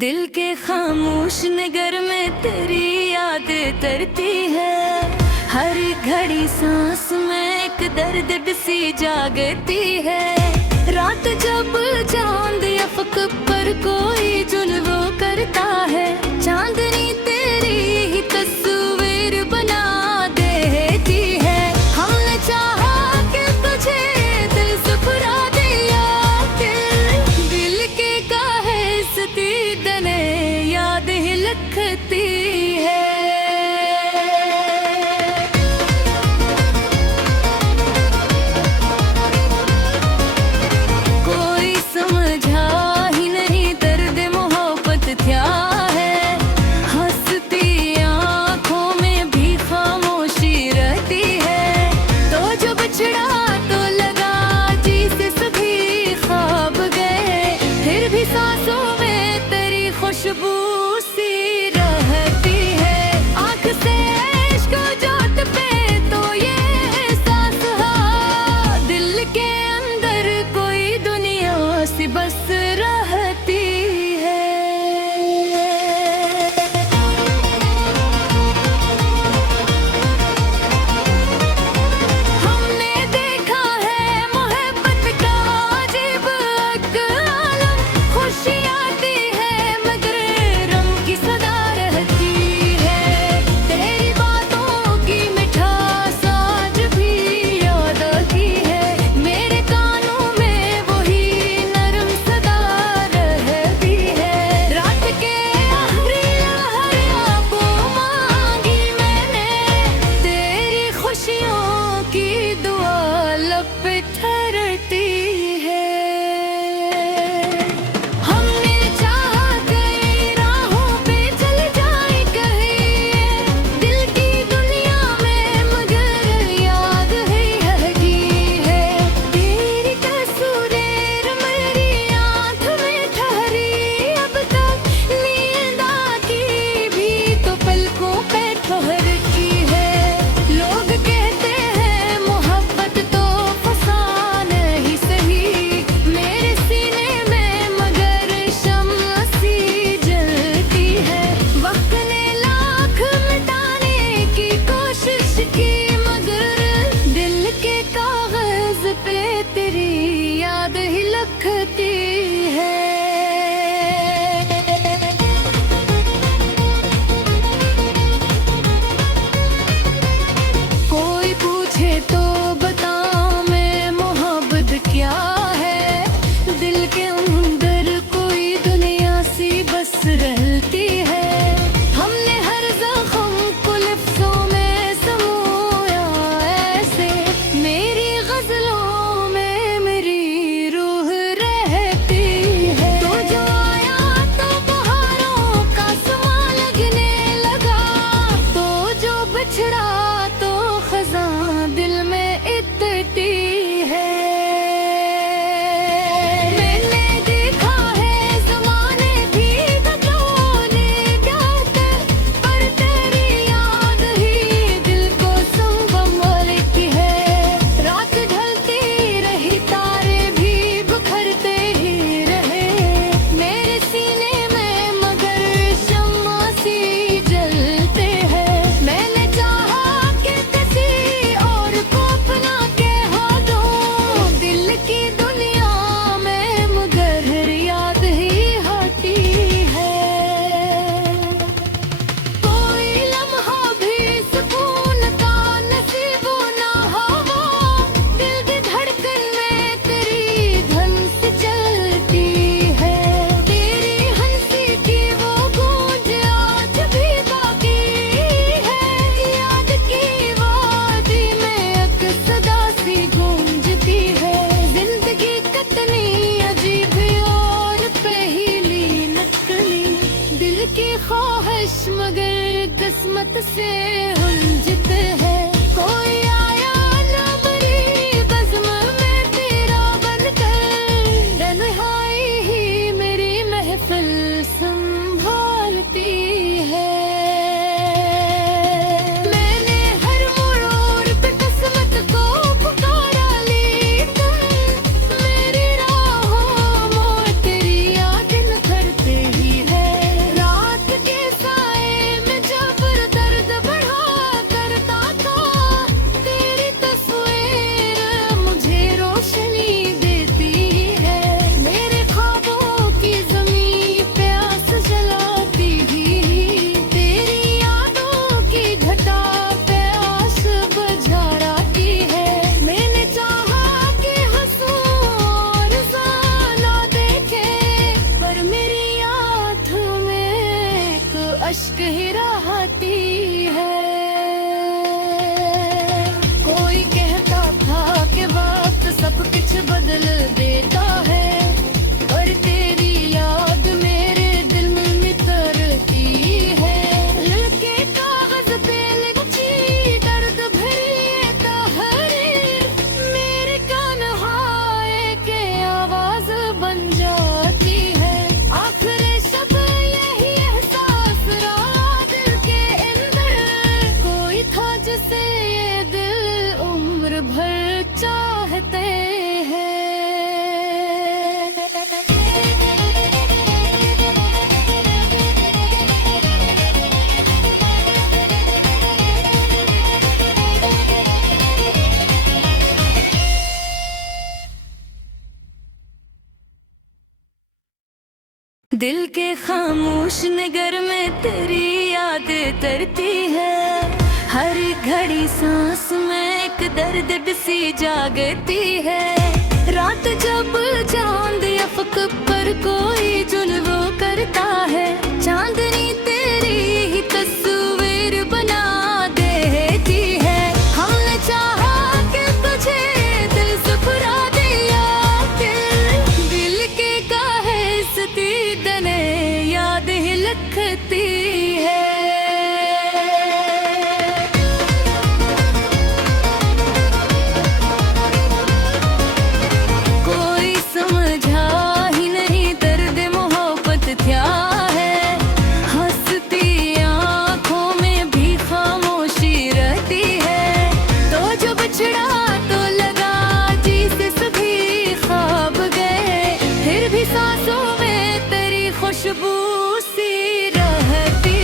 दिल के खामोश नगर में तेरी याद तरती है। हर घड़ी सांस में एक दर्द सी जागती है। रात जब चांद अफक पर कोई जुल्म करता है, चांदनी तेरी ही तस्वीर बना देती है। हमने चाहा कि तुझे दिल सुपुरा दिया, दिल के काहे सती दने याद ही लखती है। कोई समझा ही नहीं दर्द मोहब्बत क्या है। हंसती आंखों में भी खामोशी रहती है। तो जो बिछड़ा तो लगा जी से सभी ख्वाब गए, फिर भी सांसों में तेरी खुशबू सी रहती है। आँख से इश्क जोत पे तो ये एहसास है, दिल के अंदर कोई दुनिया सी बस रहती है। हमने देखा है मोहब्बत का अजीब एक आलम। खुशी आती है मगर रंग की सदा रहती है। तेरी बातों की मिठास आज भी याद आती है। मेरे कानों में वही नरम सदा रहती है। रात के आखिरी लहर को मांगी मैंने, तेरी खुशियों की दुआ लब पे ठहरती है। हमने चाहा कई राहों पे चल जाए कहीं, दिल की दुनिया में मगर याद ही है। तेरी तस्वीर मेरी आँख में ठहरी, अब तक नींद आती भी तो पलकों पे ठहरती है। लोग कहते हैं मोहब्बत तो फसाना ही सही, मेरे सीने में मगर शम्म सी जलती है। वक्त ने लाख मिटाने की कोशिश की, मगर दिल के कागज पे तेरी याद ही लखती है। कोई पूछे तो बताऊं मैं मोहब्बत क्या है, दिल के अंदर कोई दुनिया सी बस रहती है। हमने हर जख्म को लफ्जों में समोया ऐसे, मेरी गजलों में मेरी रूह रहती है। तो जो आया तो बहारों का समा लगने लगा, तो जो बिछड़ा तो खज़ां दिल में इतती है। मैंने देखा है ज़माने भी बदलने जाते, पर तेरी याद ही दिल को संभालती है। रात ढलती रही तारे भी बिखरते ही रहे, मेरे सीने में मगर शम्मा सी जलते हैं। मैंने चाहा कि किसी और को अपना के हाथों, दिल की दुनिया में मगर याद ही आती है। कोई लम्हा भी सुकून का नसीब ना हो, दिल की धड़कन में तेरी धुन से चलती है। तेरी हंसी की वो गूंज आज भी बाकी है, याद की वादी में एक सदा सी गूंजती है। जिंदगी कितनी अजीब और पहेली नटकनी, दिल की ख्वाहिश मगर किस्मत से उलझते है। कोई आया ना मेरी बज़्म में तेरा बनकर, तन्हाई ही मेरी महफिल संभालती है। मैंने हर मोड़ पे किस्मत को पुकारा, लेकिन मेरी राहों मोड़ तेरी याद न करते ही है। अश्क ही रहती है। कोई कहता था कि वक्त सब कुछ बदल देता है, पर तेरी याद मेरे दिल में मितरती है। लड़के कागज पे लिखी दर्द भरी तहरीर, मेरे कान हाय के आवाज बन जाती है। आखिर शब यही एहसास रहा दिल के अंदर, कोई था जिसे ये दिल उम्र भर चाहते हैं। दिल के खामोश नगर में तेरी याद तरती है। हर घड़ी सांस में एक दर्द सी जागती है। रात जब चांद अफक पर कोई जुल्म करता है, चांदनी तेरी ही तस्वीर बना देती है। हमने चाहा कि तुझे दिल से ठुकरा दिया, दिल के काहे सती दने याद ही लखती है। कोई समझा ही नहीं दर्द मोहब्बत क्या है, हंसती आंखों में भी खामोशी रहती है। तो जो बिछड़ा तो लगा जी से सभी ख्वाब गए, फिर भी सांसों में तेरी खुशबू सी रहती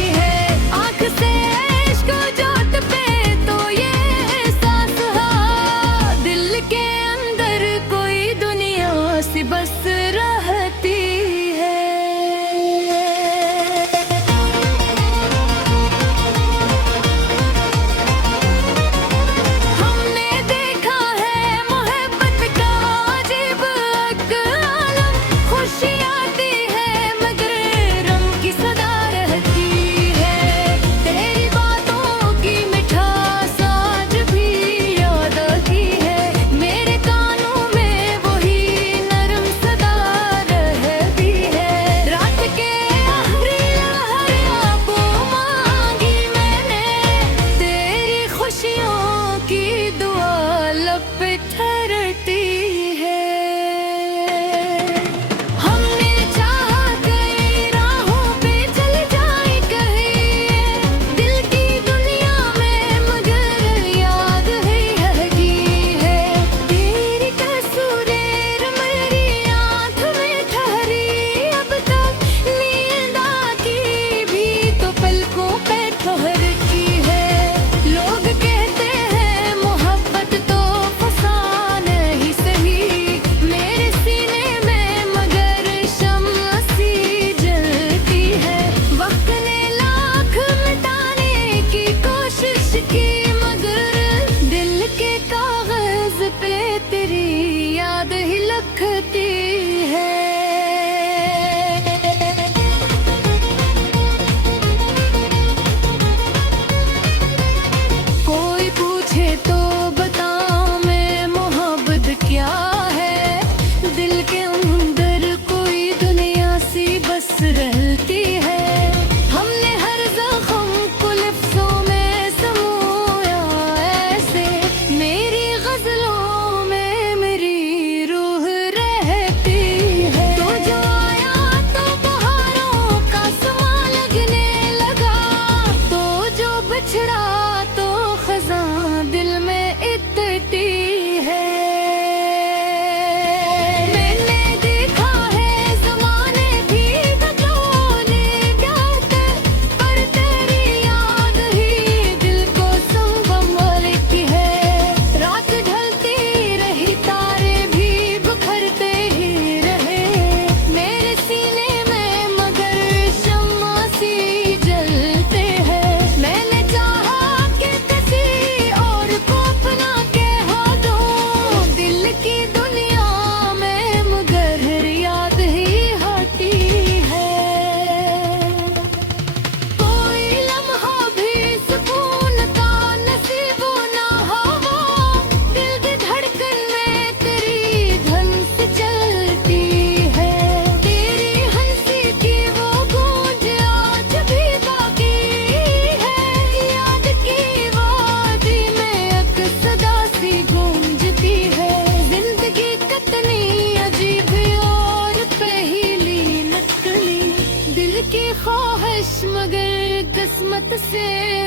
ख्वाहिश मगर किस्मत से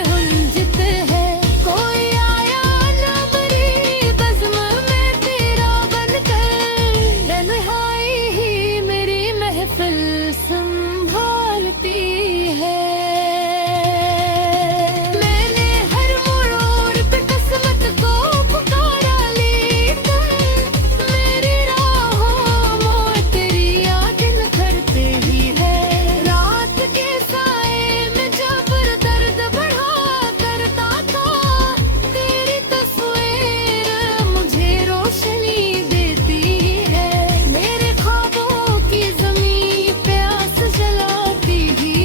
हुंजित है। कोई आया ना मेरी बज़्म में तेरा बनकर, तन्हाई ही मेरी महफिल संभालती है। मैंने हर मोड़ पे किस्मत को पुकारा, लेकिन मेरी राहों में तेरी याद निखरती ही है। रात के साए में जब दर्द बढ़ा करता था, तेरी तस्वीर मुझे रोशनी देती है। मेरे ख्वाबों की ज़मीं पे आस जलाती ही,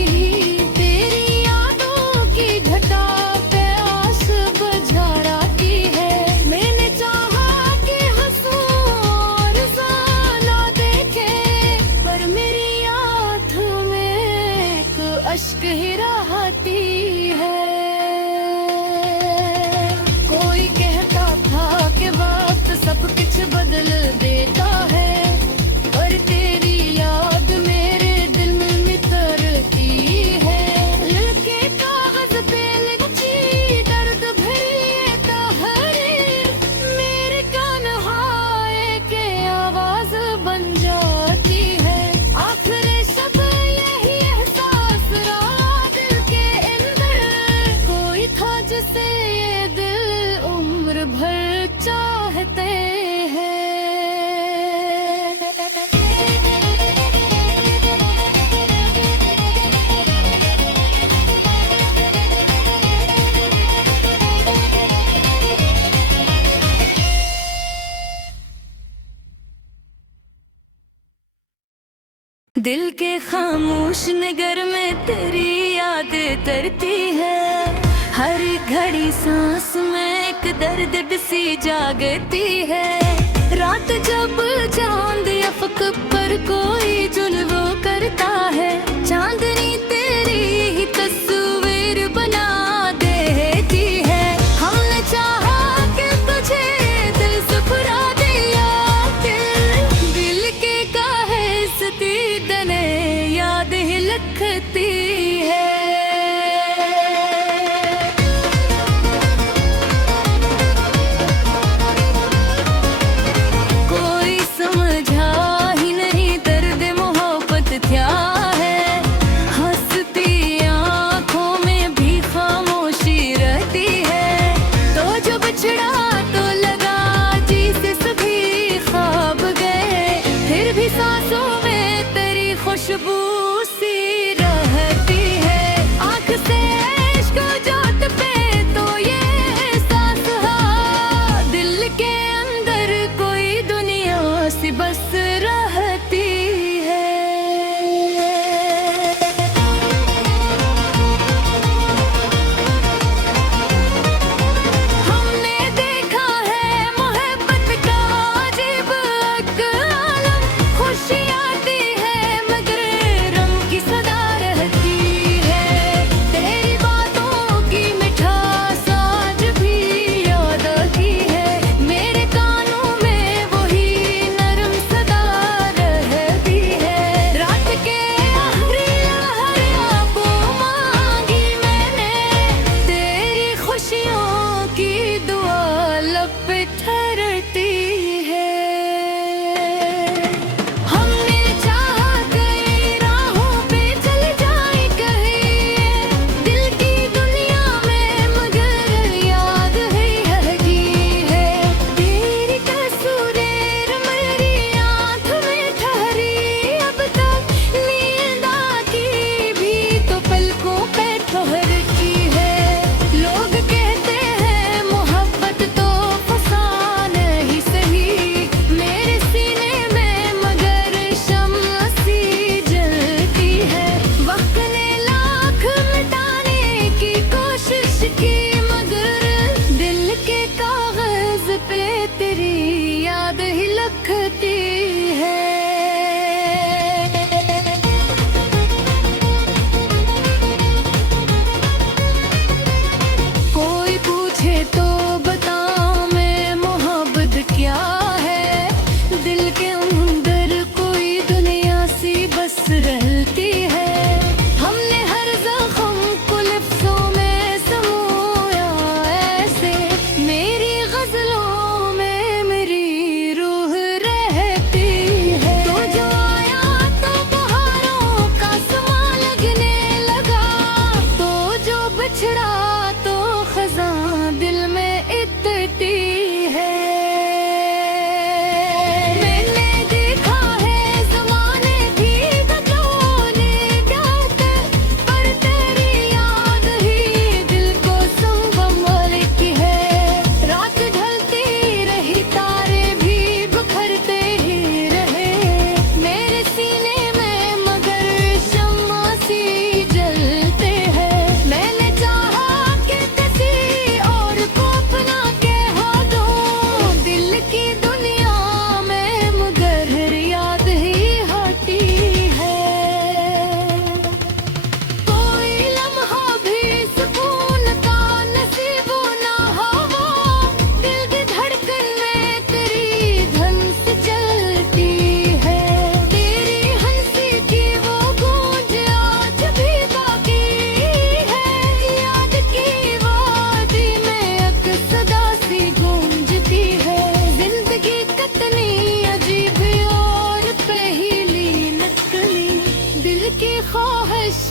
तेरी यादों की घटा पे आस बुझाती है। मैंने चाहा कि हंसूं और ज़ाना देखे, पर मेरी आँखों में एक अश्क ही रहती है। कोई कहता था कि वक्त सब कुछ बदल देता है, पर तेरी याद मेरे दिल में तरती है। लड़के कागज पे लिखी दर्द भरी तहरीर, मेरे कान हाय के आवाज बन जाती है। आखिर सब यही एहसास रहा दिल के अंदर, कोई था जिसे ये दिल उम्र भर चाहते हैं। दिल के खामोश नगर में तेरी याद तरती है। हर घड़ी सांस में एक दर्द सी जागती है। रात जब चांद अफक पर कोई जुल्म करता है, चांदनी तेरी ही तस्वीर बना देती है। हमने चाहा कि तुझे दिल से फुरा दिया, दिल के काहे सती दने याद ही लखती है। कोई समझा ही नहीं दर्द मोहब्बत क्या है, हंसती आँखों में भी खामोशी रहती है। तो जो बिछड़ा तो लगा जी से सभी ख्वाब गए, फिर भी सांसों में तेरी खुशबू सी रहती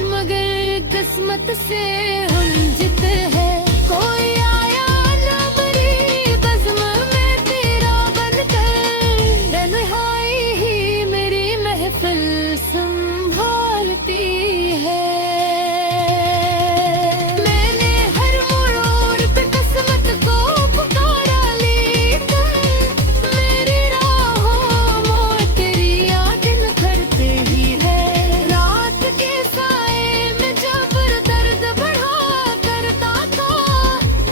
मगर किस्मत से हम जीते हैं। कोई आया ना मेरी बज़्म में तेरा बनकर, तन्हाई ही मेरी महफिल संभालती है। मैंने हर मोड़ पे किस्मत को पुकारा, लेकिन मेरी राहों में तेरी याद निखरती ही है। रात के साए में जब दर्द बढ़ा करता था,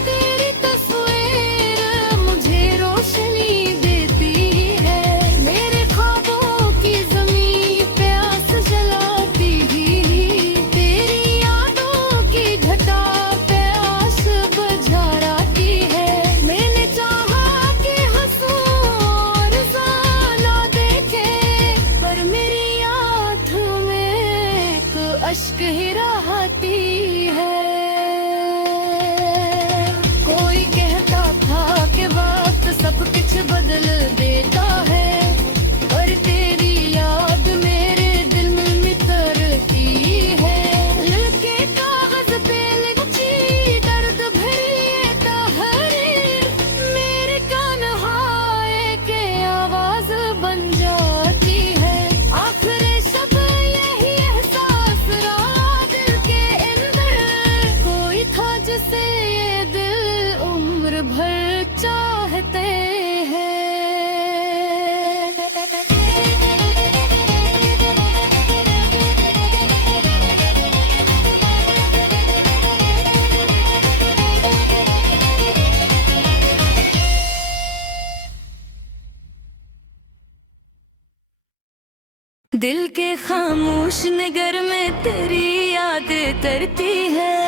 तेरी तस्वीर मुझे रोशनी देती है। मेरे ख्वाबों की ज़मीं पे आस जलाती ही, तेरी यादों की घटा पे आस बुझाती है। मैंने चाहा कि हंसूं और ज़ाना देखे, पर मेरी आँखों में एक अश्क ही रहती है। कोई कहता था कि वक्त सब कुछ बदल देता है, पर तेरी याद मेरे दिल में मितरती है। लिखे कागज पे लिखी दर्द भरी ये तहरीर, मेरे कान हाय के आवाज बन जाती है। आखिर सब यही एहसास रहा दिल के अंदर, कोई था जिसे ये दिल उम्र भर चाहते हैं। दिल के खामोश नगर में तेरी याद तरती है।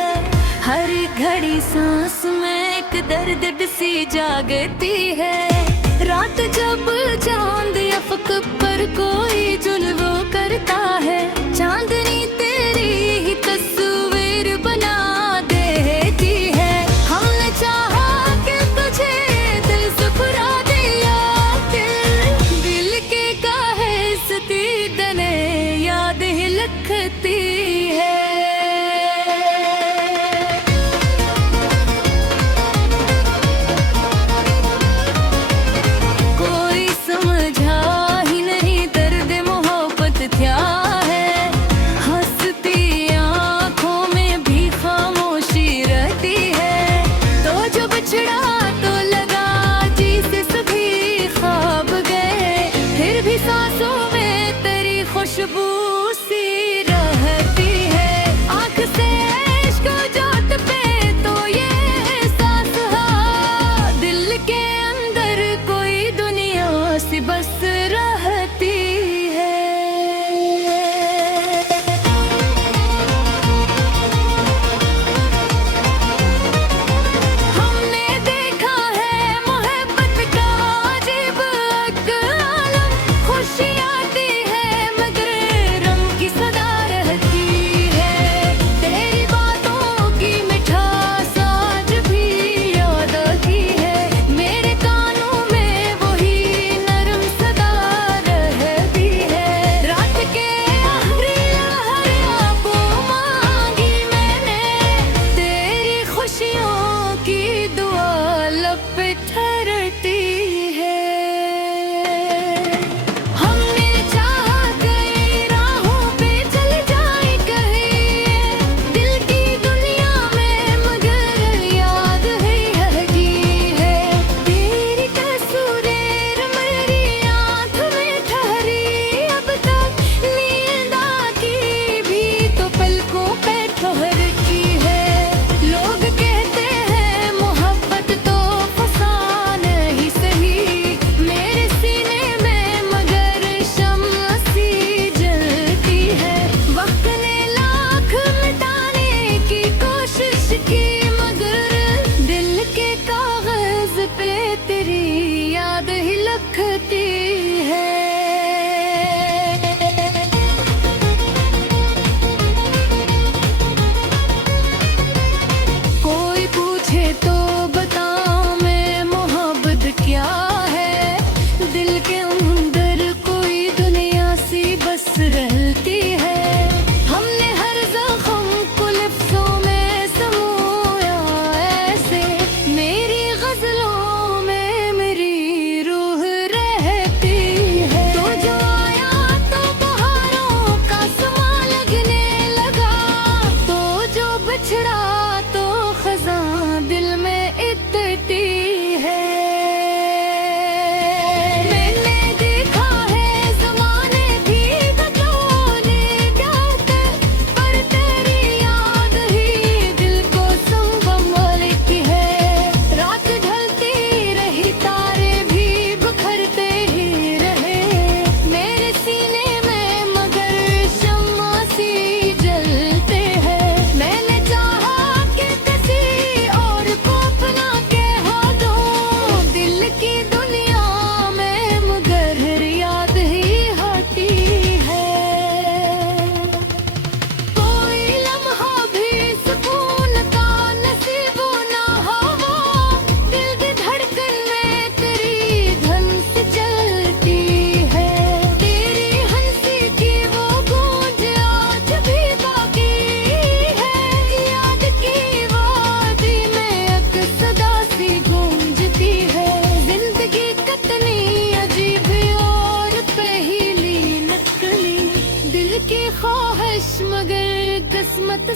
हर घड़ी सांस में एक दर्द सी जागती है। रात जब चांद अफक पर कोई जुल्म करता है, चांदनी तेरी ही तस्वीर बना देती है। हमने चाहा कि तुझे दिल से फुरा दिया, दिल के काहे सती दने याद ही लखती है। कोई समझा ही नहीं दर्द मोहब्बत क्या है।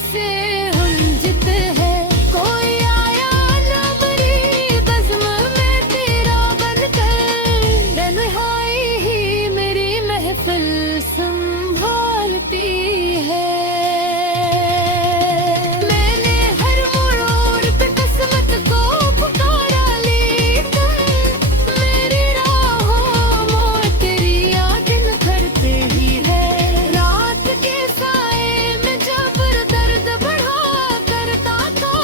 से हम जीते हैं। कोई आया ना बड़ी बज़्म में तेरा बनकर, तन्हाई ही मेरी महफिल संभालती है। मैंने हर मोड़ पे किस्मत को पुकारा, लेकिन मेरी राहों में तेरी याद निखरती ही है। रात के साए में जब दर्द बढ़ा करता था,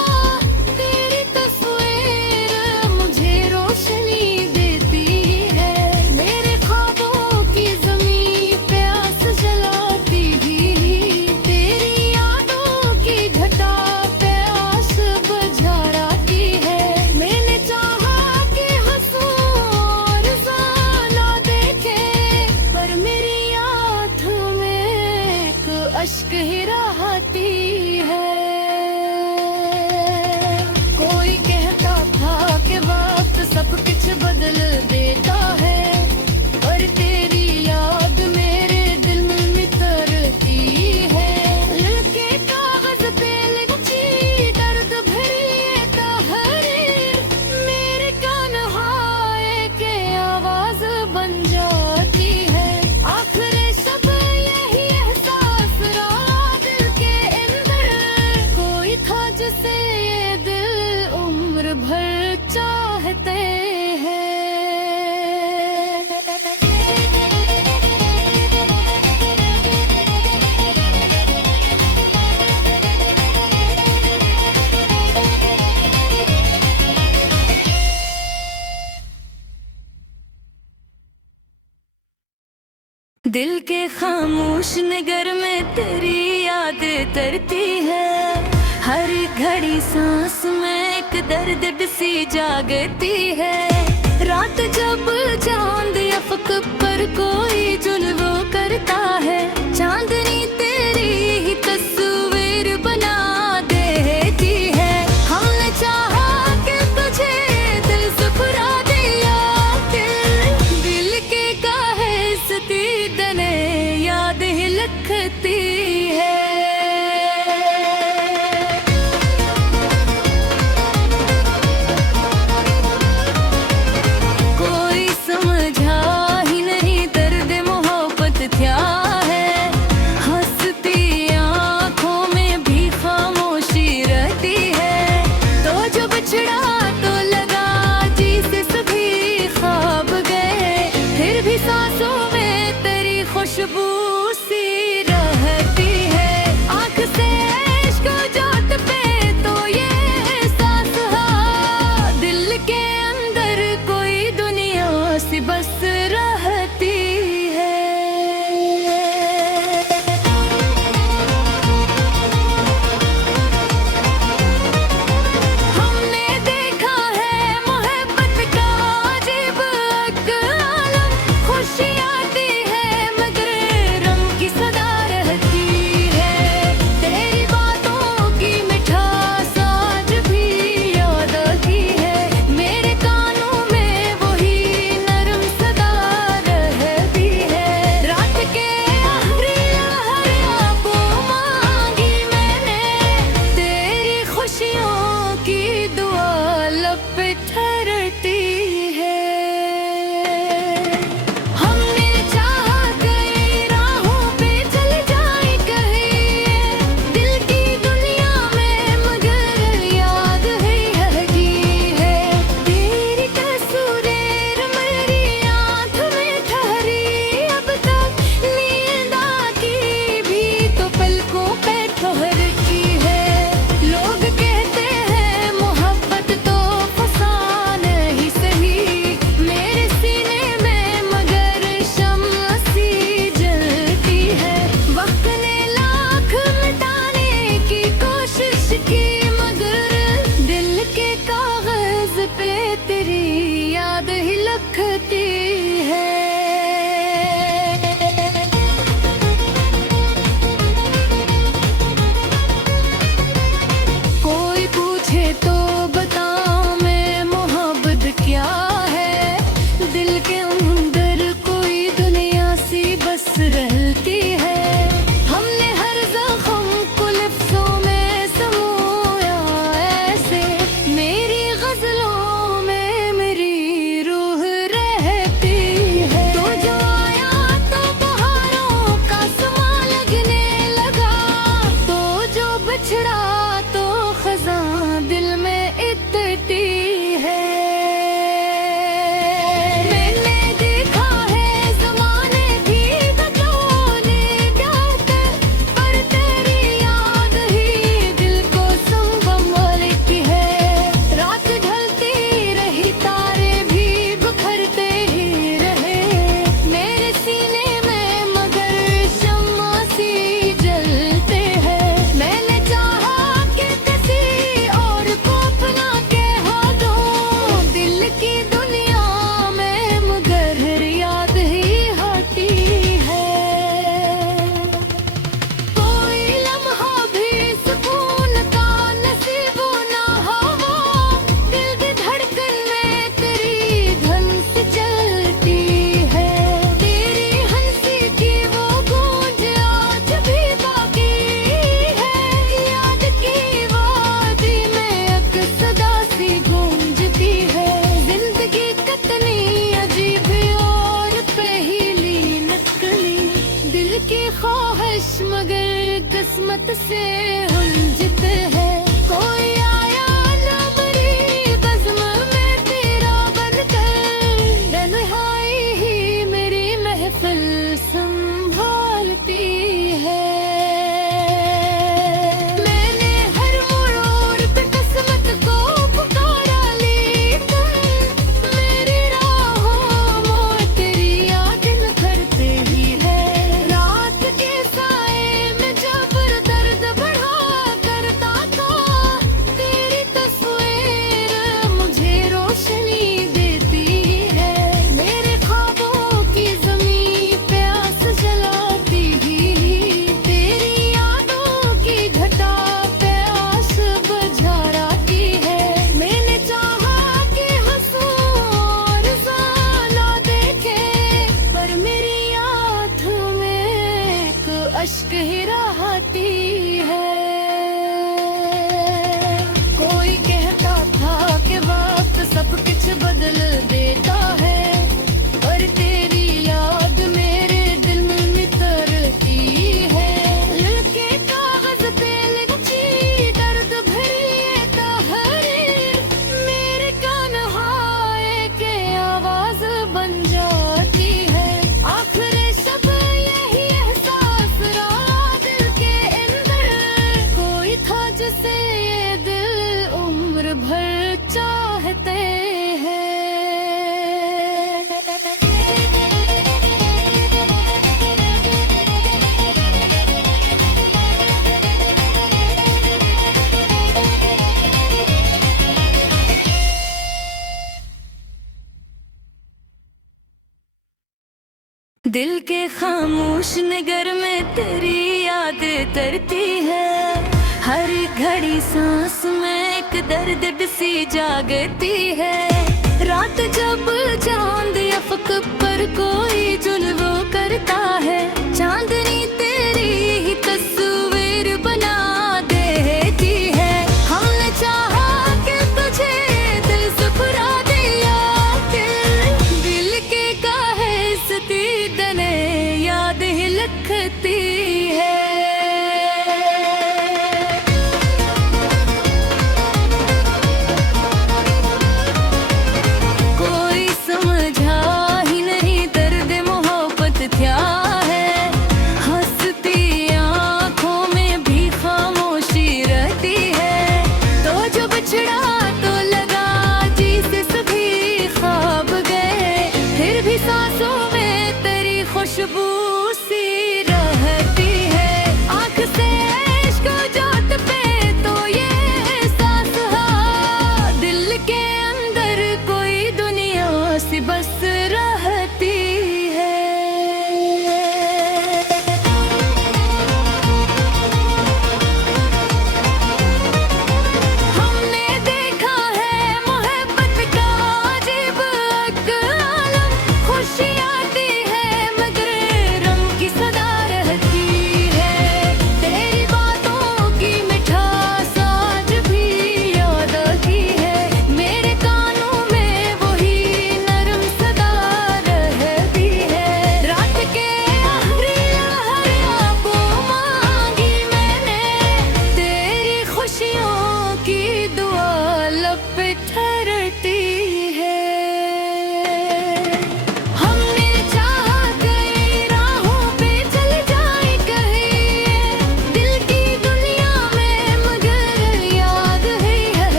तेरी तस्वीर मुझे रोशनी देती है। मेरे ख्वाबों की ज़मीं पे आस जलाती भी, तेरी यादों की घटा पे आस बुझाती है। मैंने चाहा कि हंसूं और ज़ाना देखे, पर मेरी आँखों में एक अश्क ही रहती है। कोई कहता था कि वक्त सब कुछ बदल देता है, पर तेरी याद मेरे दिल में तरती है। लड़के कागज पे लिखी दर्द भरी ये तहरीर, मेरे कान हाय के आवाज बन जाती है। आखिर सब यही एहसास रहा दिल के अंदर, कोई था जिसे ये दिल उम्र भर चाहते हैं। दिल के खामोश नगर में तेरी याद तरती है। हर घड़ी सांस में एक दर्द सी जागती है। रात जब चांद अफक पर कोई जुल्म करता है, चांदनी तेरी ही तस्वीर बना देती है। हमने चाहा कि तुझे दिल से फुरा दिया, दिल के काहे सती दने याद ही लखती है। कोई समझा ही नहीं दर्द मोहब्बत क्या है। बिछड़ा तो खजां दिल में इतनी है। मैंने देखा है ज़माने भी बदलने जाते, पर तेरी याद ही दिल को संभालती है। रात ढलती रही तारे भी बिखरते ही रहे मेरे सीने में, मगर शम्मा सी जलते हैं। मैंने चाहा कि किसी और को अपना कह दूं दिल की दुनिया में, मगर याद ही आती है। कोई लम्हा भी सुकून का नसीब ना हो, दिल की धड़कन में तेरी धुन से चलती है। तेरी हंसी की वो गूंज आज भी बाकी है, याद की वादी में एक सदा सी गूंजती है। जिंदगी कितनी अजीब और पहेली निकली, दिल की ख्वाहिश मगर किस्मत से उलझते हैं। कोई आया ना मेरी बज़्म में तेरा बनकर, तन्हाई ही मेरी महफिल संभालती है। मैंने हर मोड़ पे किस्मत को पुकारा, लेकिन मेरी राहों में तेरी याद निखरती ही है। रात के साए में जब दर्द बढ़ा करता था, तेरी तस्वीर मुझे रोशनी देती है। मेरे ख्वाबों की ज़मीं पे आस जलाती ही, तेरी यादों की घटा पे आस बुझा रही है। मैंने चाहा कि हंसूं और ज़ाना देखे, पर मेरी आँखों में एक अश्क ही रहती है। कोई कहता था कि वक्त सब कुछ बदल देता है, पर तेरी याद मेरे दिल में नितरती है। लड़के कागज पे लिखी दर्द भरी ये तहरीर, मेरे कान हाय के आवाज बन जाती है। आखिर सब यही एहसास रहा दिल के अंदर, कोई था जिसे ये दिल उम्र भर चाहते हैं। दिल के खामोश नगर में तेरी याद तरती है। हर घड़ी सांस में एक दर्द सी जागती है। रात जब चांद अफक पर कोई जुल्म करता है, चांदनी तेरी ही तस्वीर बना देती है। हमने चाहा कि तुझे दिल सुपुरा दिया, दिल के काहे सती दने याद ही लिखती है। कोई समझा ही नहीं दर्द मोहब्बत क्या है,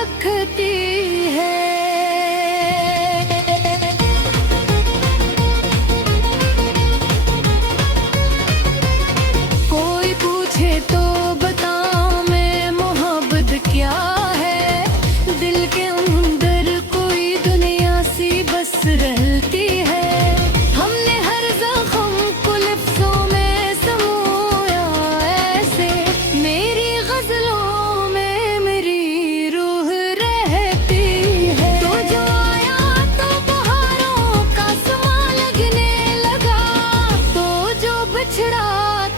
रखती है। कोई पूछे तो बताऊं मैं मोहब्बत क्या है, दिल के अंदर कोई दुनिया सी बस रहती है। हमने हर जख्म को लफ्जों में समोया ऐसे, मेरी गजलों में मेरी रूह रहती है। तो जो आया तो बहारों का समा लगने लगा, तो जो बिछड़ा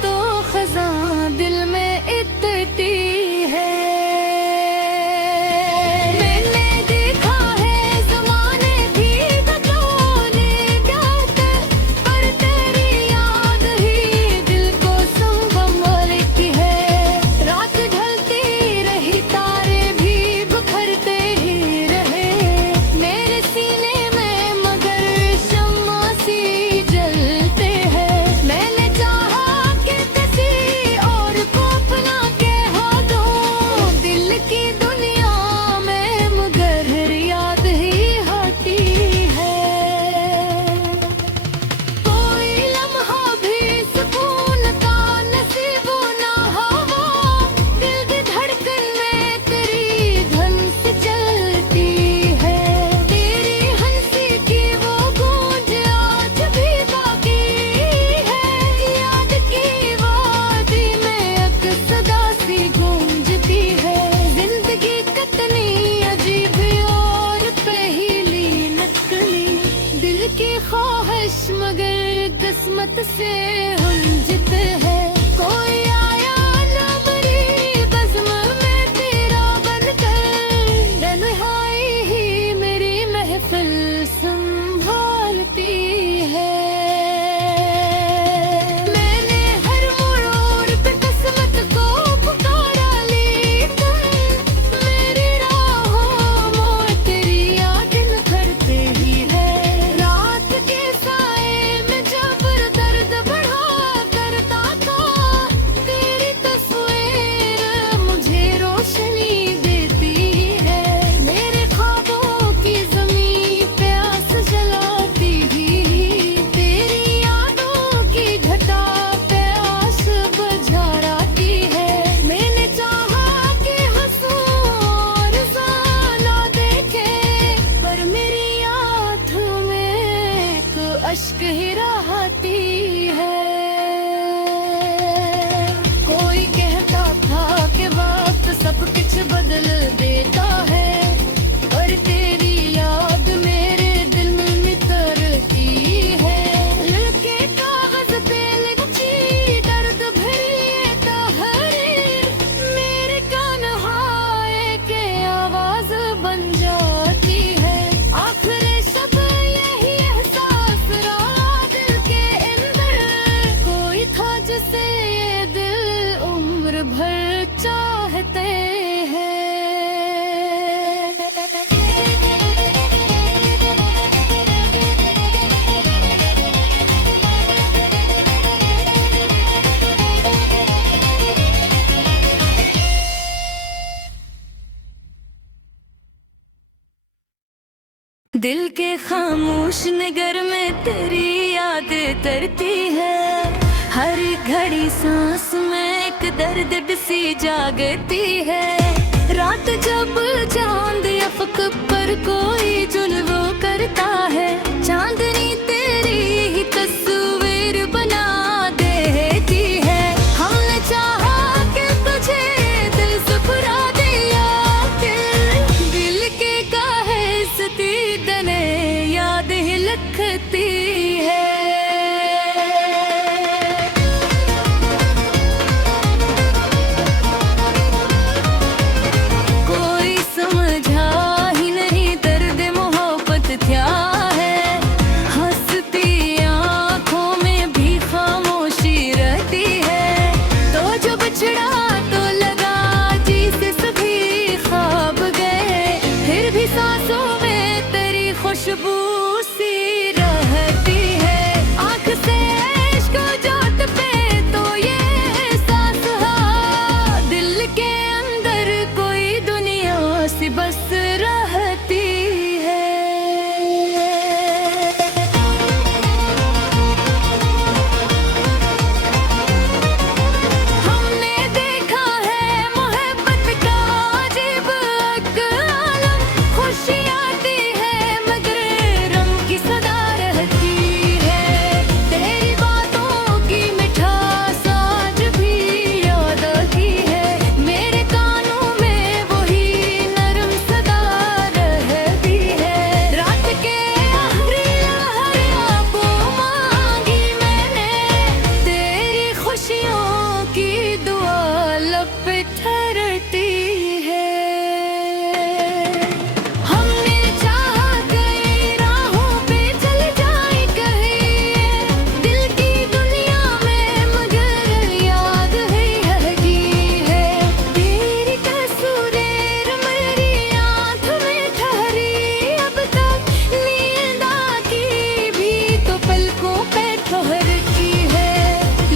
तो खज़ां दिल में इतती है। मैंने देखा है ज़माने भी बदलने जाते, पर तेरी याद ही दिल को संभलती है। रात ढलती रही तारे भी बिखरते ही रहे, मेरे सीने में मगर शम्मा सी जलते हैं। मैंने चाहा कि किसी और को अपना कह दूं, दिल की दुनिया में मगर याद ही आती है। कोई लम्हा भी सुकून का नसीब ना हो, दिल की धड़कन में तेरी धुन से चलती है। तेरी हंसी की वो गूंज आज भी बाकी है, याद की वादी में एक सदा सी गूंजती है। जिंदगी कितनी अजीब और पहेली नकली, दिल की ख्वाहिश मगर किस्मत से उलझत है। कोई आया ना मेरी बज़्म में तेरा बनकर, तन्हाई ही मेरी महफिल संभालती है। मैंने हर मोड़ पे किस्मत को पुकारा, लेकिन मेरी राहों में तेरी याद निखरती ही है। रात के साए में जब दर्द बढ़ा करता था, तेरी तस्वीर मुझे रोशनी देती है। मेरे ख्वाबों की ज़मीं पे आस जलाती ही, तेरी यादों की घटा पे आस बुझाती है। मैंने चाहा कि हंसूं और ज़ाना देखे, पर मेरी आँखों में एक अश्क ही रहती है। कोई कहता था कि वक्त सब कुछ बदल देता है, पर तेरी याद मेरे दिल में तरती है। लड़के कागज पे लिखी दर्द भरी तहरीर, मेरे कान हाय के आवाज बन जाती है। आखिर सब यही एहसास रहा दिल के अंदर, कोई था जिसे ये दिल उम्र भर चाहते हैं। दिल के खामोश नगर में तेरी याद तरती है, हर घड़ी सांस में एक दर्द सी जागती है। रात जब चांद अफक पर कोई जुल्म करता है, चांदनी तेरी ही तस्वीर बना देती है। हमने चाहा कि तुझे दिल सुपुरा दिया, दिल के काहे सती दने याद ही लखती है। कोई समझा ही नहीं दर्द पे ठहरती है। हमने चाहा कई राहों पे चल जाए कहीं, दिल की दुनिया में मगर याद है तेरी तस्वीर मेरी आँख में ठहरी, अब तक नींद आती भी तो पलकों पे ठहरती है।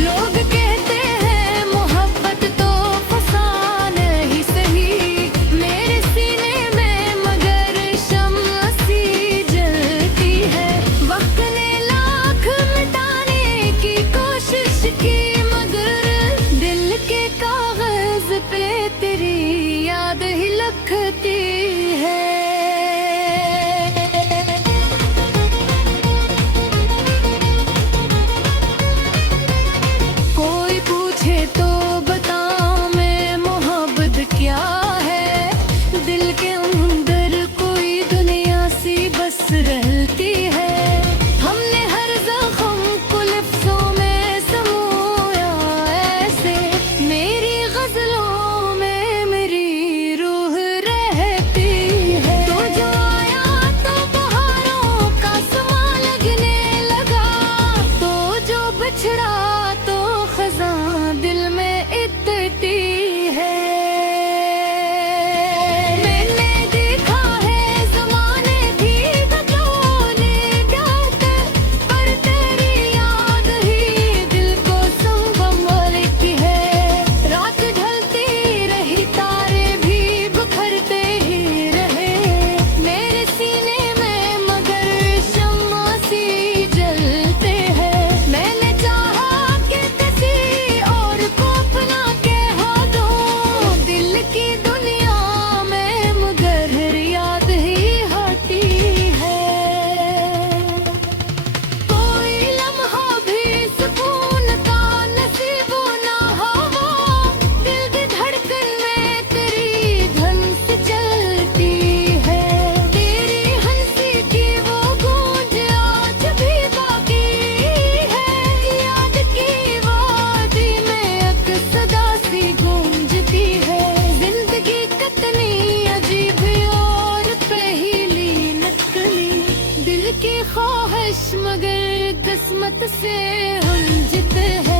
लोग कहते हैं मोहब्बत तो फसाना ही सही, मेरे सीने में मगर शम्म सी जलती है। वक्त ने लाख मिटाने की कोशिश की, मगर दिल के कागज पे तेरी याद ही लखती है। कोई पूछे तो बताऊं मैं मोहब्बत क्या है, दिल के अंदर कोई दुनिया सी बस रहती है। हमने हर जख्म को लफ्जों में समोया ऐसे, मेरी गजलों में मेरी रूह रहती है। तो जो आया तो बहारों का समा लगने लगा, तो जो बिछड़ा तो खज़ां दिल में इतती है। मैंने देखा है ज़माने भी बदलने जाते, पर तेरी याद ही दिल को संभलती है। रात ढलती रही तारे भी बिखरते ही रहे, मेरे सीने में मगर शम्मा सी जलते हैं। मैंने चाहा कि किसी और को अपना कह दूं, दिल की दुनिया में मगर याद ही आती है। कोई लम्हा भी सुकून का नसीब ना हो, दिल की धड़कन में तेरी धुन से चलती है। तेरी हंसी की वो गूंज आज भी बाकी है, याद की वादी में एक सदा सी गूंजती है। जिंदगी कितनी अजीब और पहेली नकली, दिल की ख्वाहिश मगर किस्मत से उलझते है।